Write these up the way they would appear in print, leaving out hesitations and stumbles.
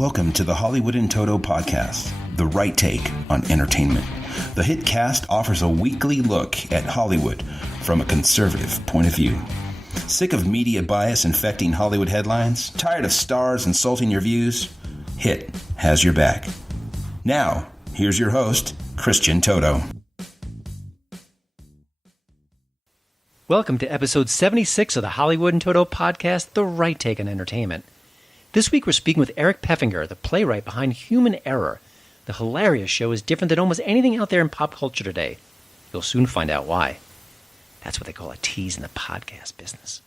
Welcome to the Hollywood in Toto podcast, the right take on entertainment. The HiT cast offers a weekly look at Hollywood from a conservative point of view. Sick of media bias infecting Hollywood headlines? Tired of stars insulting your views? HiT has your back. Now, here's your host, Christian Toto. Welcome to episode 76 of the Hollywood in Toto podcast, the right take on entertainment. This week we're speaking with Eric Pfeffinger, the playwright behind Human Error. The hilarious show is different than almost anything out there in pop culture today. You'll soon find out why. That's what they call a tease in the podcast business.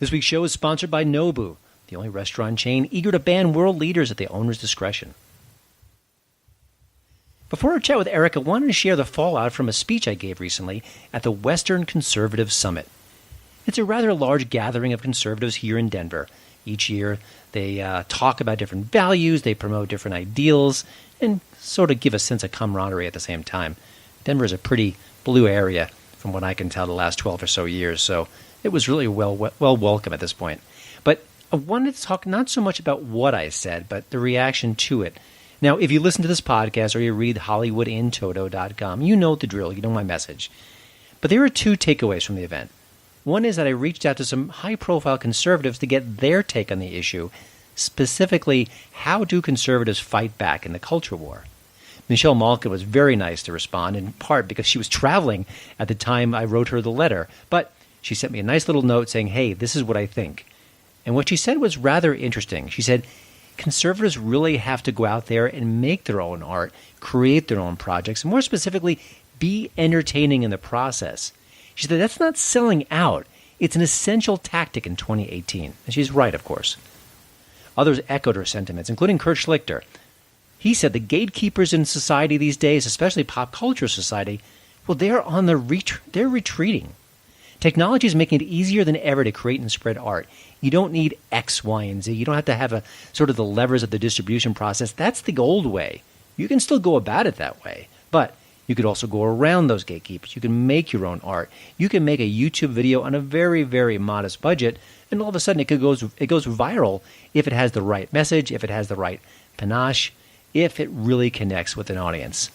This week's show is sponsored by Nobu, the only restaurant chain eager to ban world leaders at the owner's discretion. Before our chat with Eric, I wanted to share the fallout from a speech I gave recently at the Western Conservative Summit. It's a rather large gathering of conservatives here in Denver. Each year, they talk about different values, they promote different ideals, and sort of give a sense of camaraderie at the same time. Denver is a pretty blue area, from what I can tell, the last 12 or so years, so it was really well welcome at this point. But I wanted to talk not so much about what I said, but the reaction to it. Now, if you listen to this podcast or you read HollywoodinToto.com, you know the drill, you know my message. But there are two takeaways from the event. One is that I reached out to some high-profile conservatives to get their take on the issue, specifically, how do conservatives fight back in the culture war? Michelle Malkin was very nice to respond, in part because she was traveling at the time I wrote her the letter, but she sent me a nice little note saying, hey, this is what I think. And what she said was rather interesting. She said, conservatives really have to go out there and make their own art, create their own projects, and more specifically, be entertaining in the process. She said, that's not selling out. It's an essential tactic in 2018. And she's right, of course. Others echoed her sentiments, including Kurt Schlichter. He said the gatekeepers in society these days, especially pop culture society, well, they're retreating. Technology is making it easier than ever to create and spread art. You don't need X, Y, and Z. You don't have to have a sort of the levers of the distribution process. That's the old way. You can still go about it that way, but you could also go around those gatekeepers. You can make your own art. You can make a YouTube video on a very, very modest budget, and all of a sudden it goes viral if it has the right message, if it has the right panache, if it really connects with an audience.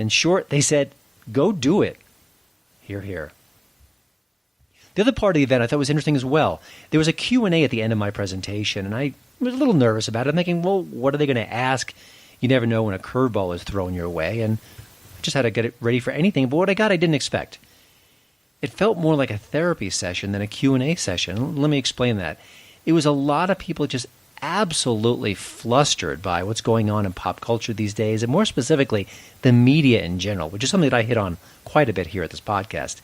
In short, they said, go do it. Hear, hear. The other part of the event I thought was interesting as well. There was a Q&A at the end of my presentation, and I was a little nervous about it. I'm thinking, well, what are they going to ask? You never know when a curveball is thrown your way, and just had to get it ready for anything, but what I got I didn't expect. It felt more like a therapy session than a Q&A session. Let me explain that. It was a lot of people just absolutely flustered by what's going on in pop culture these days, and more specifically, the media in general, which is something that I hit on quite a bit here at this podcast.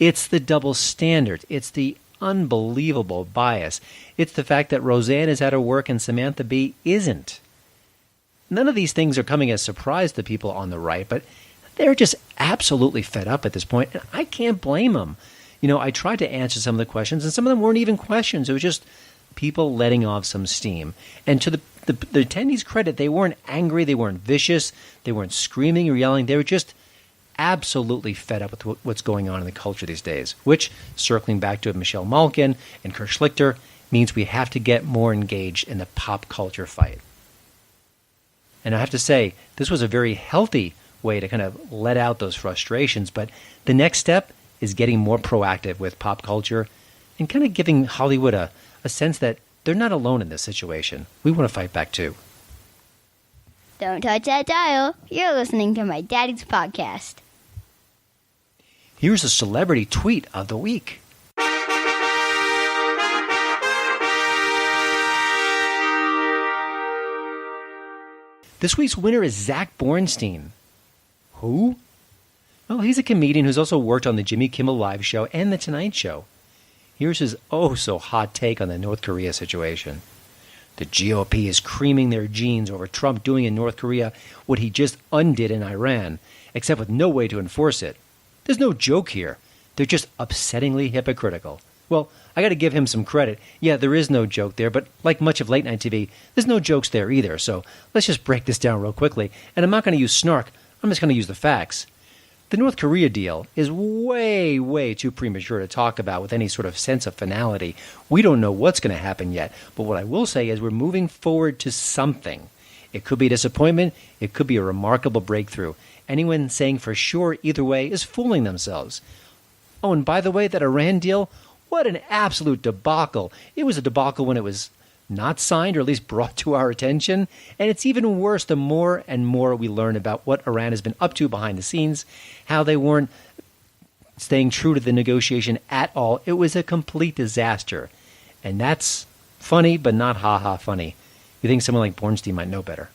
It's the double standards. It's the unbelievable bias. It's the fact that Roseanne is out of work and Samantha Bee isn't. None of these things are coming as a surprise to people on the right, but they're just absolutely fed up at this point, and I can't blame them. You know, I tried to answer some of the questions, and some of them weren't even questions. It was just people letting off some steam. And to the attendees' credit, they weren't angry, they weren't vicious, they weren't screaming or yelling. They were just absolutely fed up with what's going on in the culture these days, which, circling back to Michelle Malkin and Kurt Schlichter, means we have to get more engaged in the pop culture fight. And I have to say, this was a very healthy way to kind of let out those frustrations. But the next step is getting more proactive with pop culture and kind of giving Hollywood a sense that they're not alone in this situation. We want to fight back too. Don't touch that dial. You're listening to my daddy's podcast. Here's a celebrity tweet of the week. This week's winner is Zach Bornstein. Who? Well, he's a comedian who's also worked on the Jimmy Kimmel Live show and The Tonight Show. Here's his oh-so-hot take on the North Korea situation. The GOP is creaming their jeans over Trump doing in North Korea what he just undid in Iran, except with no way to enforce it. There's no joke here. They're just upsettingly hypocritical. Well, I got to give him some credit. Yeah, there is no joke there, but like much of late-night TV, there's no jokes there either. So let's just break this down real quickly. And I'm not going to use snark. I'm just going to use the facts. The North Korea deal is way, way too premature to talk about with any sort of sense of finality. We don't know what's going to happen yet, but what I will say is we're moving forward to something. It could be a disappointment, it could be a remarkable breakthrough. Anyone saying for sure either way is fooling themselves. Oh, and by the way, that Iran deal, what an absolute debacle. It was a debacle when it was not signed, or at least brought to our attention. And it's even worse the more and more we learn about what Iran has been up to behind the scenes, how they weren't staying true to the negotiation at all. It was a complete disaster. And that's funny, but not ha-ha funny. You think someone like Bornstein might know better.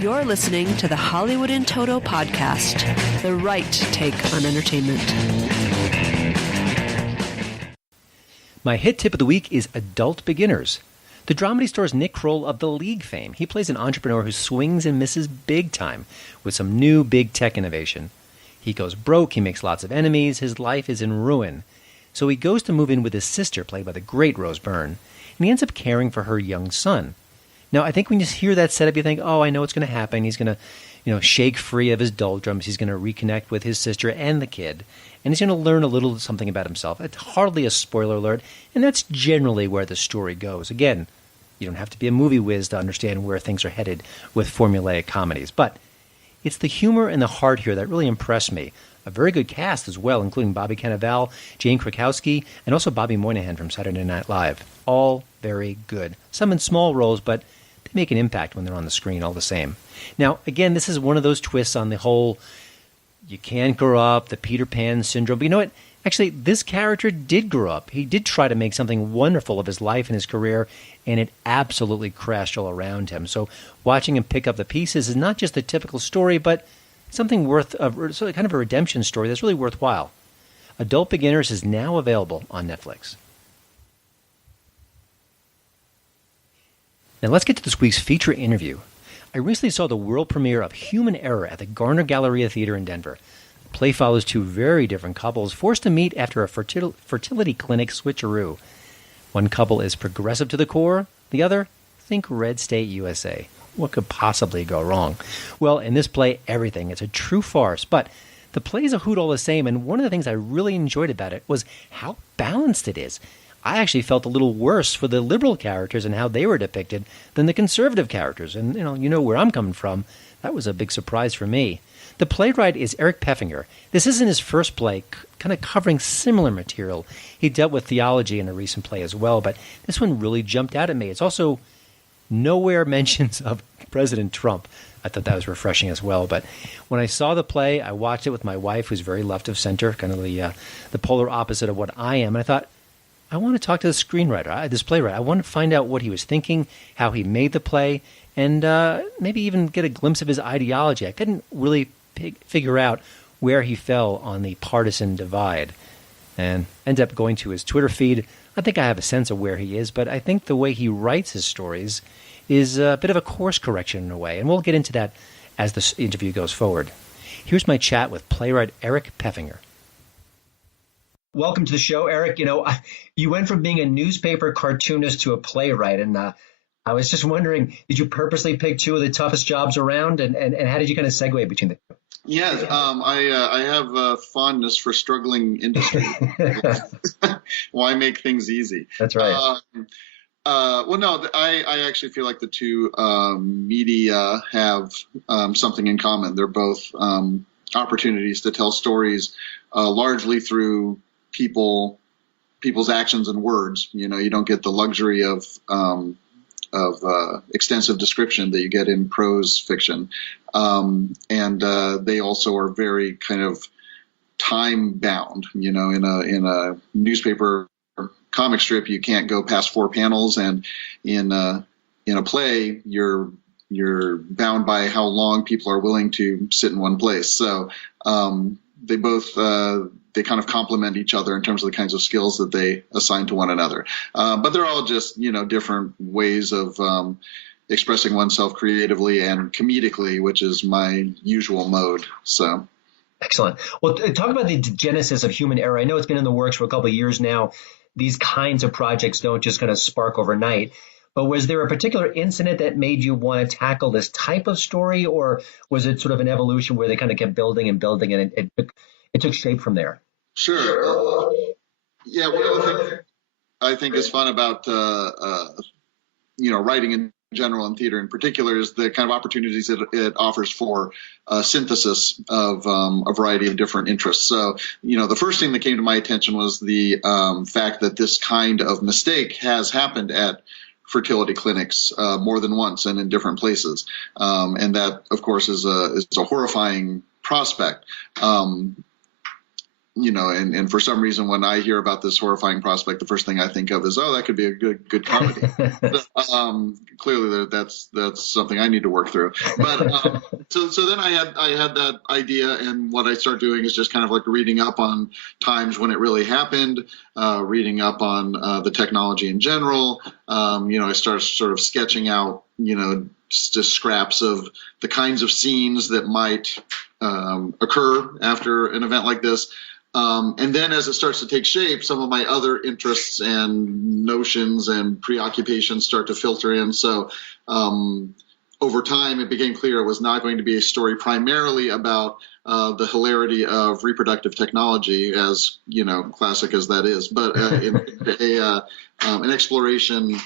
You're listening to the Hollywood in Toto podcast, the right take on entertainment. My hit tip of the week is Adult Beginners. The dramedy stars Nick Kroll of The League fame. He plays an entrepreneur who swings and misses big time with some new big tech innovation. He goes broke, he makes lots of enemies, his life is in ruin. So he goes to move in with his sister, played by the great Rose Byrne, and he ends up caring for her young son. Now, I think when you hear that setup, you think, oh, I know what's going to happen. He's going to, shake free of his doldrums. He's going to reconnect with his sister and the kid. And he's going to learn a little something about himself. It's hardly a spoiler alert, and that's generally where the story goes. Again, you don't have to be a movie whiz to understand where things are headed with formulaic comedies. But it's the humor and the heart here that really impressed me. A very good cast as well, including Bobby Cannavale, Jane Krakowski, and also Bobby Moynihan from Saturday Night Live. All very good. Some in small roles, but they make an impact when they're on the screen all the same. Now, again, this is one of those twists on the whole you can't grow up, the Peter Pan syndrome. But you know what? Actually, this character did grow up. He did try to make something wonderful of his life and his career, and it absolutely crashed all around him. So watching him pick up the pieces is not just a typical story, but something kind of a redemption story that's really worthwhile. Adult Beginners is now available on Netflix. Now let's get to this week's feature interview. I recently saw the world premiere of Human Error at the Garner Galleria Theater in Denver. The play follows two very different couples forced to meet after a fertility clinic switcheroo. One couple is progressive to the core, the other, think Red State USA. What could possibly go wrong? Well, in this play, everything. It's a true farce, but the play is a hoot all the same, and one of the things I really enjoyed about it was how balanced it is. I actually felt a little worse for the liberal characters and how they were depicted than the conservative characters. And, you know where I'm coming from. That was a big surprise for me. The playwright is Eric Pfeffinger. This isn't his first play, kind of covering similar material. He dealt with theology in a recent play as well, but this one really jumped out at me. It's also nowhere mentions of President Trump. I thought that was refreshing as well. But when I saw the play, I watched it with my wife, who's very left of center, kind of the polar opposite of what I am. And I thought, I want to talk to the screenwriter, this playwright. I want to find out what he was thinking, how he made the play, and maybe even get a glimpse of his ideology. I couldn't really figure out where he fell on the partisan divide. And ended up going to his Twitter feed. I think I have a sense of where he is, but I think the way he writes his stories is a bit of a course correction in a way. And we'll get into that as the interview goes forward. Here's my chat with playwright Eric Pfeffinger. Welcome to the show, Eric. You went from being a newspaper cartoonist to a playwright, and I was just wondering, did you purposely pick two of the toughest jobs around, and how did you kind of segue between the two? Yes, I have a fondness for struggling industry. Why make things easy? That's right. I actually feel like the two media have something in common. They're both opportunities to tell stories largely through people's actions and words. You don't get the luxury of extensive description that you get in prose fiction. And they also are very kind of time bound. In a newspaper comic strip, you can't go past 4 panels, and in a play, you're bound by how long people are willing to sit in one place. So they both they kind of complement each other in terms of the kinds of skills that they assign to one another. But they're all just different ways of expressing oneself creatively and comedically, which is my usual mode. So. Excellent. Well, talk about the genesis of Human Error. I know it's been in the works for a couple of years now. These kinds of projects don't just kind of spark overnight. But was there a particular incident that made you want to tackle this type of story, or was it sort of an evolution where they kind of kept building and building, and it took shape from there? Sure. Yeah, one of the things I think is fun about writing in general and theater in particular is the kind of opportunities it offers for synthesis of a variety of different interests. So, the first thing that came to my attention was the fact that this kind of mistake has happened at fertility clinics more than once and in different places, and that, of course, is a horrifying prospect. And for some reason, when I hear about this horrifying prospect, the first thing I think of is, oh, that could be a good comedy. Clearly, that's something I need to work through. But so then I had that idea, and what I start doing is just kind of like reading up on times when it really happened, reading up on the technology in general. I start sort of sketching out, just scraps of the kinds of scenes that might occur after an event like this. And then as it starts to take shape, some of my other interests and notions and preoccupations start to filter in. So over time, it became clear it was not going to be a story primarily about the hilarity of reproductive technology, as classic as that is, but an exploration.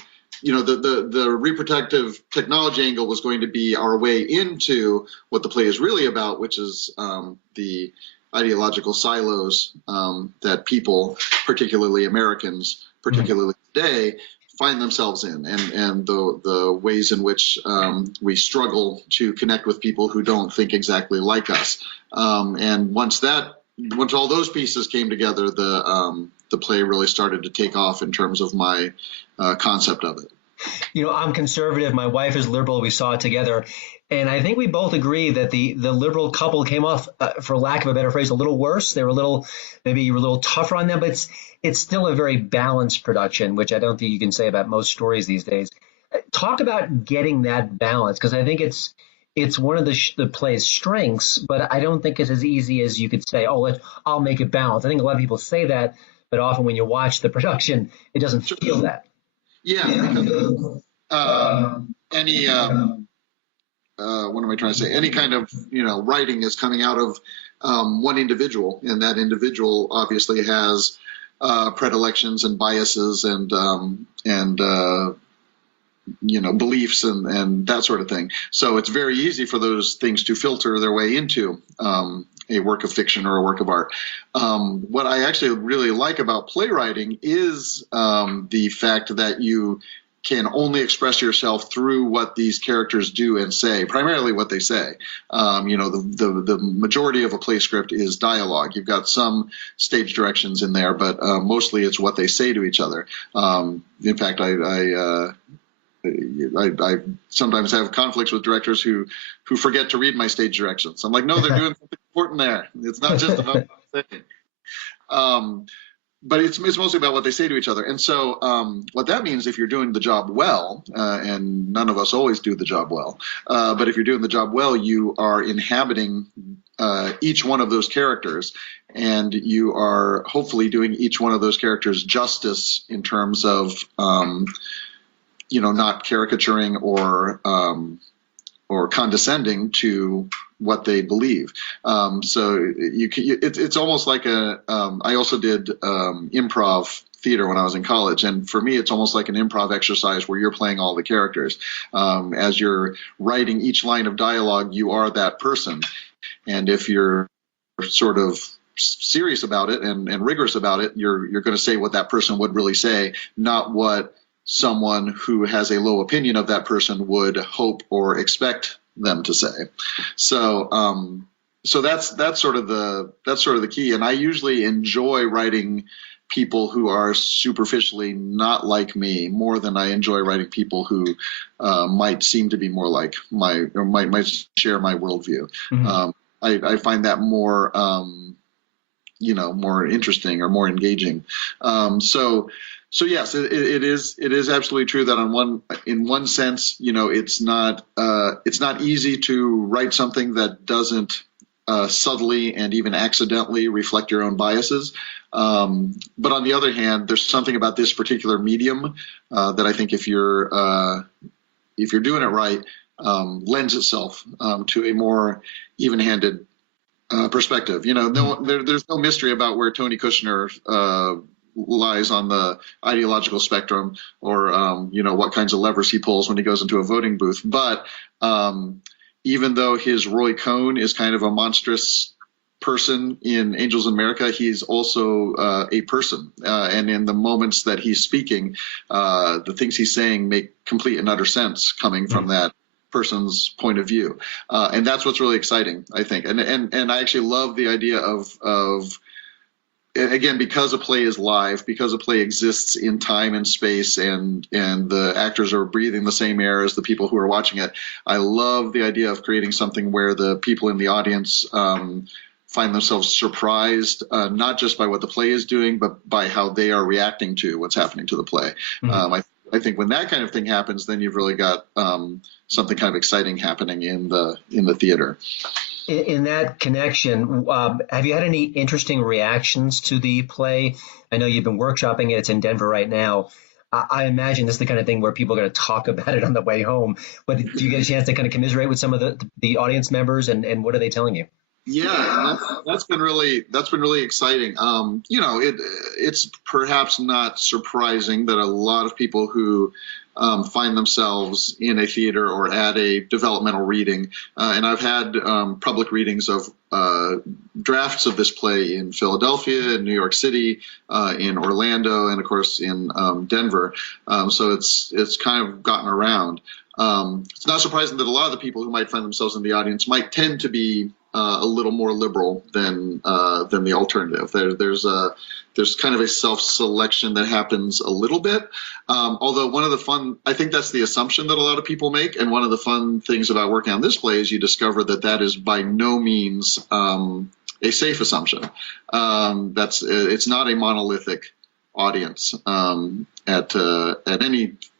The reproductive technology angle was going to be our way into what the play is really about, which is the ideological silos that people, particularly Americans, particularly today, find themselves in, and the ways in which we struggle to connect with people who don't think exactly like us. And once all those pieces came together, the play really started to take off in terms of my concept of it. I'm conservative. My wife is liberal. We saw it together. And I think we both agree that the liberal couple came off, for lack of a better phrase, a little worse. They were maybe you were a little tougher on them, but it's still a very balanced production, which I don't think you can say about most stories these days. Talk about getting that balance, because I think it's one of the play's strengths, but I don't think it's as easy as you could say, I'll make it balanced. I think a lot of people say that, but often when you watch the production, it doesn't feel that. Yeah, because what am I trying to say? Any kind of writing is coming out of one individual, and that individual obviously has predilections and biases and beliefs and that sort of thing. So it's very easy for those things to filter their way into a work of fiction or a work of art. What I actually really like about playwriting is the fact that you can only express yourself through what these characters do and say, primarily what they say. The majority of a play script is dialogue. You've got some stage directions in there, but mostly it's what they say to each other. In fact, I sometimes have conflicts with directors who forget to read my stage directions. I'm like, no, they're doing something important there. It's not just about what they're saying. But it's mostly about what they say to each other. And so what that means, if you're doing the job well, and none of us always do the job well, but if you're doing the job well, you are inhabiting each one of those characters, and you are hopefully doing each one of those characters justice in terms of not caricaturing or condescending to what they believe. So it's almost like I also did improv theater when I was in college, and for me, it's almost like an improv exercise where you're playing all the characters. As you're writing each line of dialogue, you are that person, and if you're sort of serious about it and rigorous about it, you're going to say what that person would really say, not what someone who has a low opinion of that person would hope or expect them to say. So that's sort of the key. And I usually enjoy writing people who are superficially not like me more than I enjoy writing people who might seem to be more like might share my worldview. Mm-hmm. I find that more more interesting or more engaging. So yes, it is absolutely true that in one sense, it's not easy to write something that doesn't subtly and even accidentally reflect your own biases. But on the other hand, there's something about this particular medium that I think if you're doing it right, lends itself to a more even-handed perspective. There's no mystery about where Tony Kushner lies on the ideological spectrum, or what kinds of levers he pulls when he goes into a voting booth. But even though his Roy Cohn is kind of a monstrous person in Angels in America, he's also a person. And in the moments that he's speaking, the things he's saying make complete and utter sense coming from that person's point of view. And that's what's really exciting, I think. And I actually love the idea of again, because a play is live, because a play exists in time and space, and the actors are breathing the same air as the people who are watching it, I love the idea of creating something where the people in the audience find themselves surprised, not just by what the play is doing, but by how they are reacting to what's happening to the play. I think when that kind of thing happens, then you've really got something kind of exciting happening in the theater. In that connection, have you had any interesting reactions to the play? I know you've been workshopping it. It's in Denver right now. I imagine this is the kind of thing where people are going to talk about it on the way home. But do you get a chance to kind of commiserate with some of the audience members, and what are they telling you? Yeah, that's been really exciting. It's perhaps not surprising that a lot of people who find themselves in a theater or at a developmental reading, and I've had public readings of drafts of this play in Philadelphia, in New York City, in Orlando, and of course in Denver. So it's kind of gotten around. It's not surprising that a lot of the people who might find themselves in the audience might tend to be a little more liberal than the alternative. There's kind of a self-selection that happens a little bit. Although I think that's the assumption that a lot of people make. And one of the fun things about working on this play is you discover that is by no means a safe assumption. It's not a monolithic audience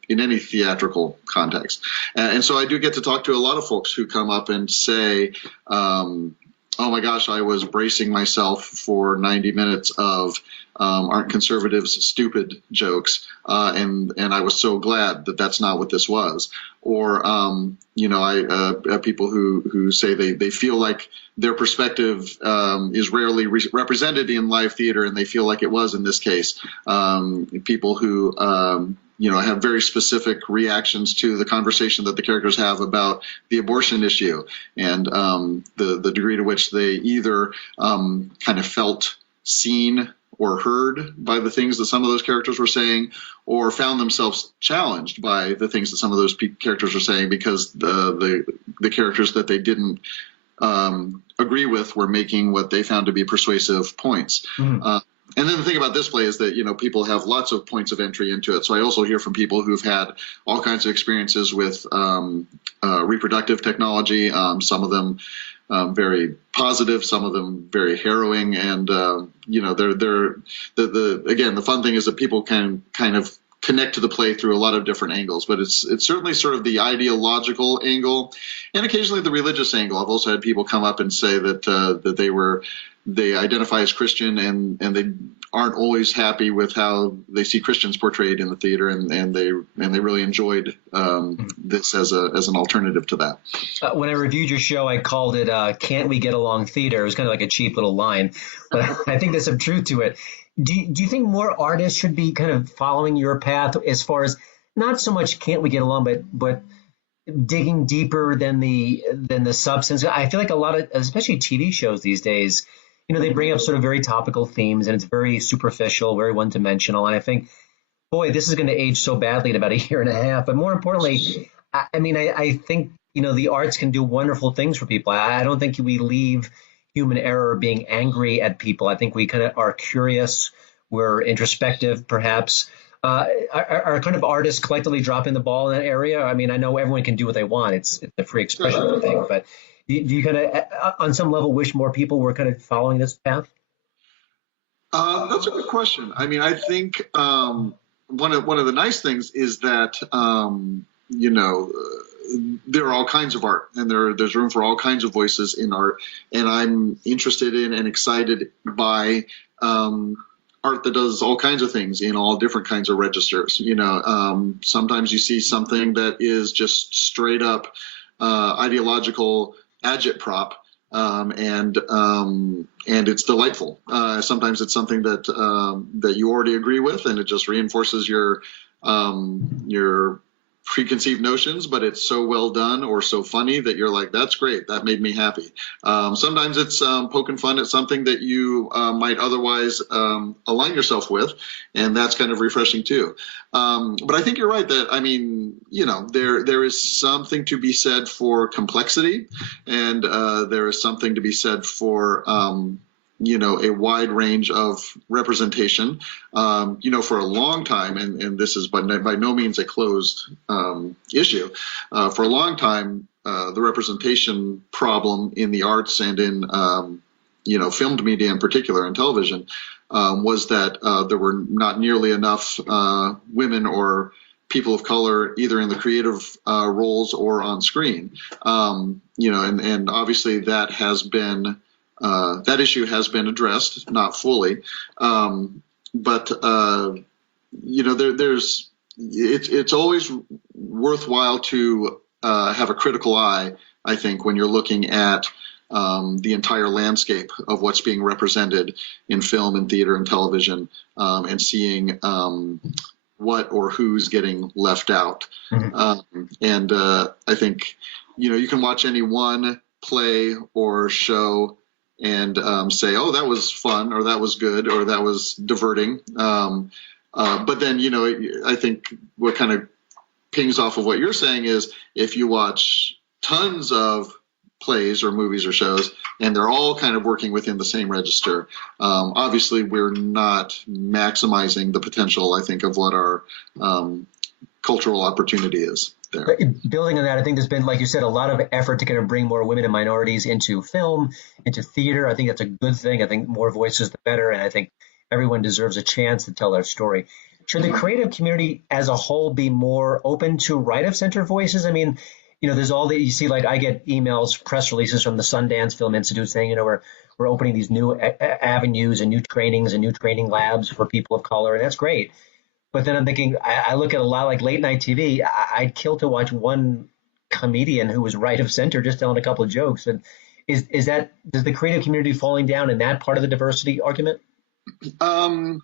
in any theatrical context. And so I do get to talk to a lot of folks who come up and say, oh my gosh, I was bracing myself for 90 minutes of aren't conservatives stupid jokes, and I was so glad that that's not what this was. Or I people who say they feel like their perspective is rarely represented in live theater, and they feel like it was in this case. People who have very specific reactions to the conversation that the characters have about the abortion issue, and the degree to which they either kind of felt seen or heard by the things that some of those characters were saying, or found themselves challenged by the things that some of those characters were saying, because the characters that they didn't agree with were making what they found to be persuasive points. And then the thing about this play is that, people have lots of points of entry into it. So I also hear from people who've had all kinds of experiences with reproductive technology, some of them very positive, some of them very harrowing. And, the fun thing is that people can kind of connect to the play through a lot of different angles, but it's certainly sort of the ideological angle and occasionally the religious angle. I've also had people come up and say that they identify as Christian and they aren't always happy with how they see Christians portrayed in the theater, and they really enjoyed this as an alternative to that. When I reviewed your show, I called it "Can't We Get Along Theater." It was kind of like a cheap little line, but I think there's some truth to it. Do you think more artists should be kind of following your path as far as not so much can't we get along, but digging deeper than the substance? I feel like a lot of, especially TV shows these days, they bring up sort of very topical themes, and it's very superficial, very one-dimensional. And I think, boy, this is going to age so badly in about a year and a half. But more importantly, I think, the arts can do wonderful things for people. I don't think we leave human error being angry at people. I think we kind of are curious. We're introspective, perhaps. Are kind of artists collectively dropping the ball in that area? I mean, I know everyone can do what they want. It's a free expression thing, but do you kind of, on some level, wish more people were kind of following this path? That's a good question. I mean, I think one of the nice things is that there are all kinds of art, and there's room for all kinds of voices in art. And I'm interested in and excited by art that does all kinds of things in all different kinds of registers. Sometimes you see something that is just straight up ideological agitprop, and it's delightful. Sometimes it's something that you already agree with, and it just reinforces your preconceived notions, but it's so well done or so funny that you're like, that's great, that made me happy. Sometimes it's poking fun at something that you might otherwise align yourself with, and that's kind of refreshing too. But I think you're right that, there is something to be said for complexity, and there is something to be said for a wide range of representation. For a long time, and this is by no means a closed issue, for a long time, the representation problem in the arts and in, filmed media in particular, and television, was that there were not nearly enough women or people of color either in the creative roles or on screen. And obviously that has been that issue has been addressed, not fully, but it's always worthwhile to have a critical eye, I think, when you're looking at the entire landscape of what's being represented in film and theater and television, and seeing what or who's getting left out. And I think, you can watch any one play or show and say, oh, that was fun, or that was good, or that was diverting. But then, I think what kind of pings off of what you're saying is, if you watch tons of plays or movies or shows, and they're all kind of working within the same register, obviously we're not maximizing the potential, I think, of what our cultural opportunity is there. Building on that, I think there's been, like you said, a lot of effort to kind of bring more women and minorities into film, into theater. I think that's a good thing. I think more voices, the better. And I think everyone deserves a chance to tell their story. Should the creative community as a whole be more open to right-of-center voices? I mean, there's all that you see, like I get emails, press releases from the Sundance Film Institute saying, we're opening these new avenues and new trainings and new training labs for people of color. And that's great. But then I'm thinking, I look at a lot like late night TV. I'd kill to watch one comedian who was right of center just telling a couple of jokes. And does the creative community falling down in that part of the diversity argument? I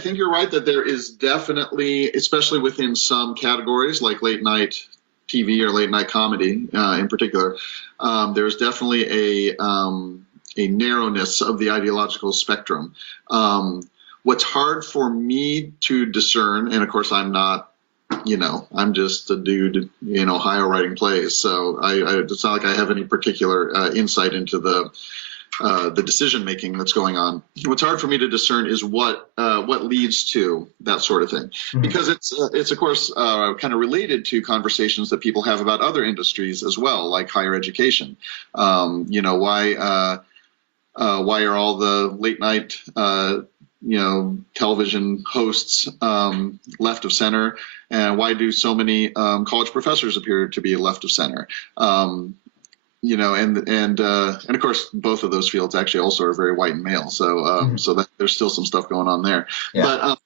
think you're right that there is definitely, especially within some categories like late night TV or late night comedy in particular, there's definitely a narrowness of the ideological spectrum. What's hard for me to discern, and of course I'm not, I'm just a dude in Ohio writing plays, so it's not like I have any particular insight into the decision making that's going on. What's hard for me to discern is what leads to that sort of thing, because it's of course kind of related to conversations that people have about other industries as well, like higher education. Why are all the late night television hosts left of center, and why do so many college professors appear to be left of center? And of course both of those fields actually also are very white and male, so so that there's still some stuff going on there. Yeah.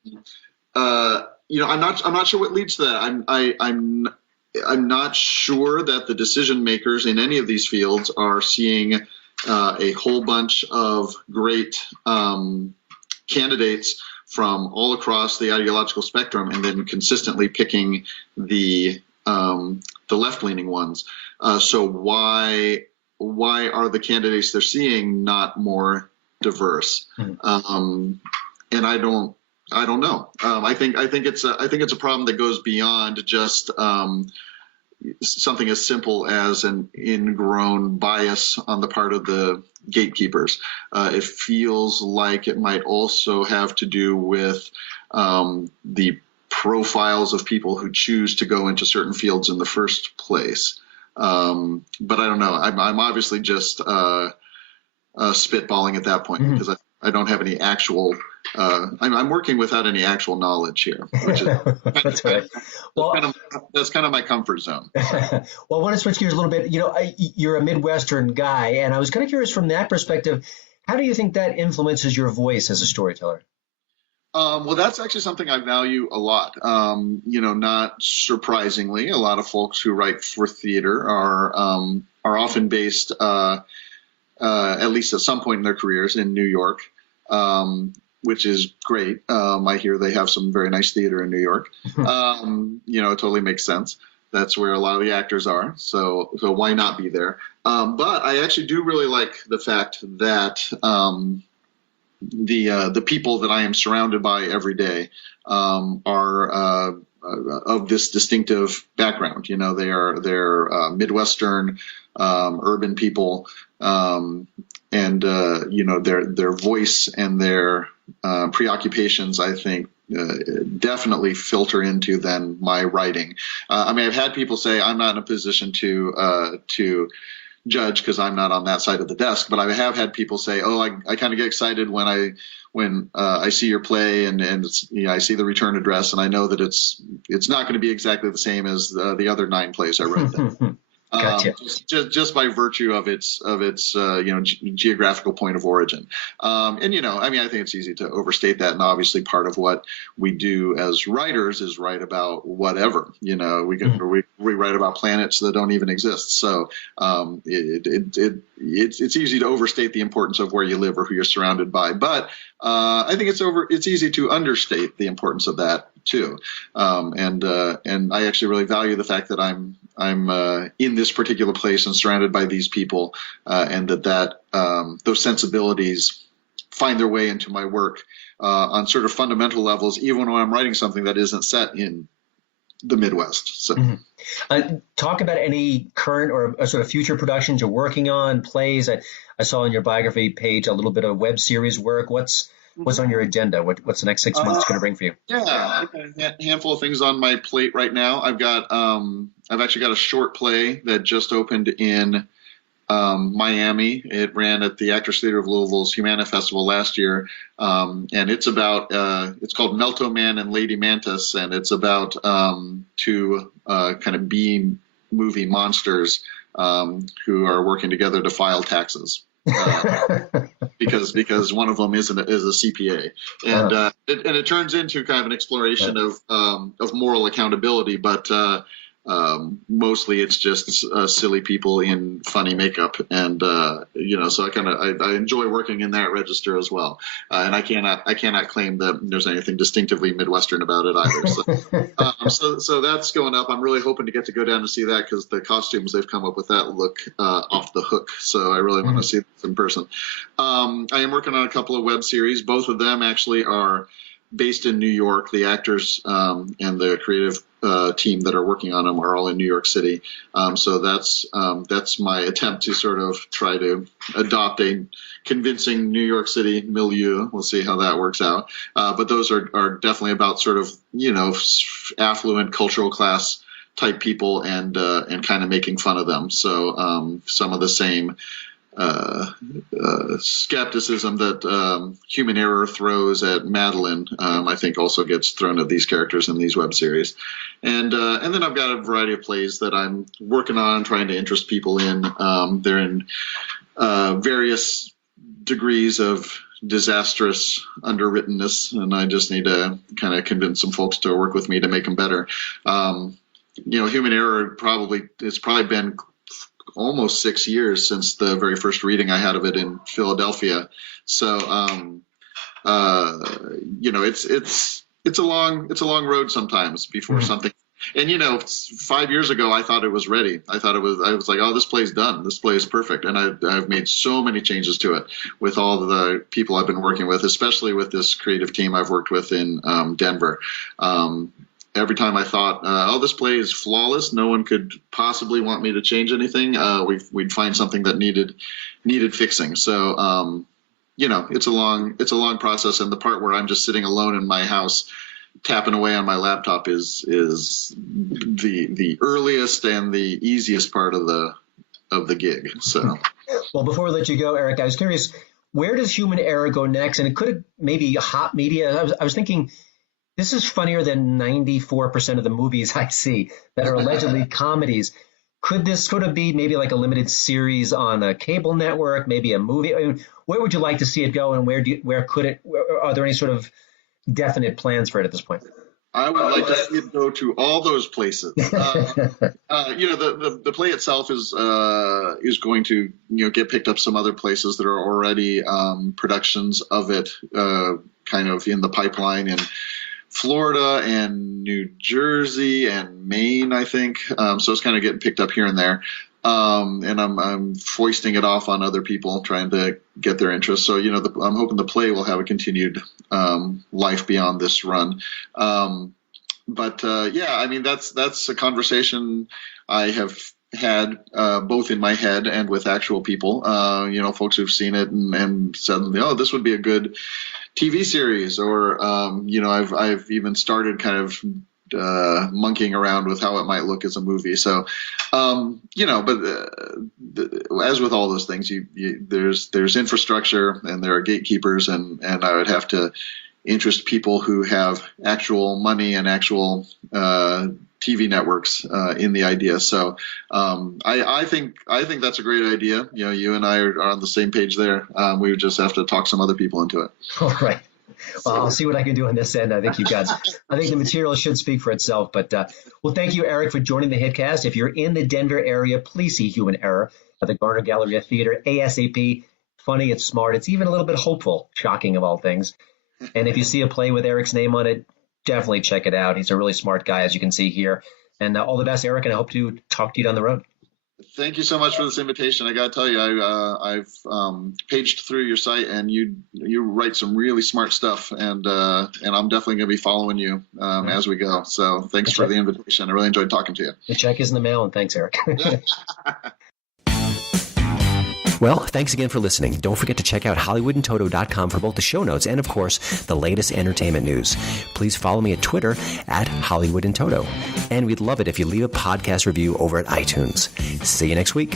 But I'm not sure what leads to that. I'm not sure that the decision makers in any of these fields are seeing a whole bunch of great candidates from all across the ideological spectrum, and then consistently picking the left-leaning ones. So why are the candidates they're seeing not more diverse? And I don't know. I think it's a problem that goes beyond just something as simple as an ingrown bias on the part of the gatekeepers. It feels like it might also have to do with the profiles of people who choose to go into certain fields in the first place. But I don't know. I'm obviously just spitballing at that point, because I don't have any actual I'm working without any actual knowledge here, which is That's right. Well, that's kind of my comfort zone. well, I want to switch gears a little bit. You're a Midwestern guy, and I was kind of curious from that perspective, how do you think that influences your voice as a storyteller? Well, that's actually something I value a lot. Not surprisingly, a lot of folks who write for theater are often based, at least at some point in their careers, in New York, which is great. I hear they have some very nice theater in New York. It totally makes sense. That's where a lot of the actors are. So why not be there? But I actually do really like the fact that the people that I am surrounded by every day are of this distinctive background. They're Midwestern, urban people, and their voice and their preoccupations, I think, definitely filter into then my writing. I've had people say I'm not in a position to judge because I'm not on that side of the desk, but I have had people say, "Oh, I kind of get excited when I see your play and I see the return address, and I know that it's not going to be exactly the same as the other 9 plays I wrote." Gotcha. Just by virtue of its geographical point of origin. I think it's easy to overstate that. And obviously part of what we do as writers is write about whatever, we write about planets that don't even exist. So it's easy to overstate the importance of where you live or who you're surrounded by. But I think it's easy to understate the importance of that too. And I actually really value the fact that I'm in this particular place and surrounded by these people, and that those sensibilities find their way into my work on sort of fundamental levels, even when I'm writing something that isn't set in the Midwest. So, talk about any current or sort of future productions you're working on, plays. I saw on your biography page a little bit of web series work. What's on your agenda? What's the next 6 months going to bring for you? Yeah, I've got a handful of things on my plate right now. I've actually got a short play that just opened in Miami. It ran at the Actors Theater of Louisville's Humana Festival last year, and it's about it's called Melto Man and Lady Mantis, and it's about 2 kind of B movie monsters who are working together to file taxes. Because one of them is a CPA, and it turns into kind of an exploration of moral accountability, but mostly it's just silly people in funny makeup, and so I enjoy working in that register as well, and I cannot claim that there's anything distinctively Midwestern about it either. So that's going up. I'm really hoping to get to go down and see that because the costumes they've come up with that look off the hook. So I really want to see this in person. I am working on a couple of web series. Both of them actually are based in New York. The actors and the creative team that are working on them are all in New York City. So that's my attempt to sort of try to adopt a convincing New York City milieu. We'll see how that works out. But those are definitely about sort of, affluent cultural class type people and kind of making fun of them. So some of the same skepticism that human error throws at Madeline, I think also gets thrown at these characters in these web series. And then I've got a variety of plays that I'm working on, trying to interest people in. They're in various degrees of disastrous underwrittenness, and I just need to kind of convince some folks to work with me to make them better. Human error it's probably been almost 6 years since the very first reading I had of it in Philadelphia. So, it's a long road sometimes before something. And 5 years ago, I thought it was ready. I was like, oh, this play's done. This play is perfect. And I've made so many changes to it with all the people I've been working with, especially with this creative team I've worked with in Denver. Every time I thought, this play is flawless, no one could possibly want me to change anything, we'd find something that needed fixing. So, it's a long process. And the part where I'm just sitting alone in my house, tapping away on my laptop is the earliest and the easiest part of the gig. So, well, before we let you go, Eric, I was curious, where does human error go next? And it could maybe hot media. I was thinking, this is funnier than 94% of the movies I see that are allegedly comedies. Could this sort of be maybe like a limited series on a cable network, maybe a movie? I mean, where would you like to see it go, and are there any sort of definite plans for it at this point? I would like to see it go to all those places. The play itself is going to get picked up some other places that are already productions of it, kind of in the pipeline in Florida and New Jersey and Maine, I think. So it's kind of getting picked up here and there. And I'm foisting it off on other people, trying to get their interest. So, I'm hoping the play will have a continued life beyond this run. That's a conversation I have had both in my head and with actual people, folks who've seen it and said, oh, this would be a good TV series, or, I've even started kind of monkeying around with how it might look as a movie. So, as with all those things, there's infrastructure and there are gatekeepers, and I would have to interest people who have actual money and actual TV networks in the idea. So I think that's a great idea. You and I are on the same page there. We would just have to talk some other people into it. All right. Well, I'll see what I can do on this end. I think the material should speak for itself. But thank you, Eric, for joining the HitCast. If you're in the Denver area, please see Human Error at the Garner Galleria Theater ASAP. Funny, it's smart, it's even a little bit hopeful, shocking of all things. And if you see a play with Eric's name on it, definitely check it out. He's a really smart guy, as you can see here. And all the best, Eric, and I hope to talk to you down the road. Thank you so much for this invitation. I got to tell you, I've paged through your site, and you write some really smart stuff, and I'm definitely going to be following you as we go. So thanks for the invitation. I really enjoyed talking to you. The check is in the mail, and thanks, Eric. Well, thanks again for listening. Don't forget to check out HollywoodandToto.com for both the show notes and, of course, the latest entertainment news. Please follow me at Twitter at HollywoodandToto. And we'd love it if you leave a podcast review over at iTunes. See you next week.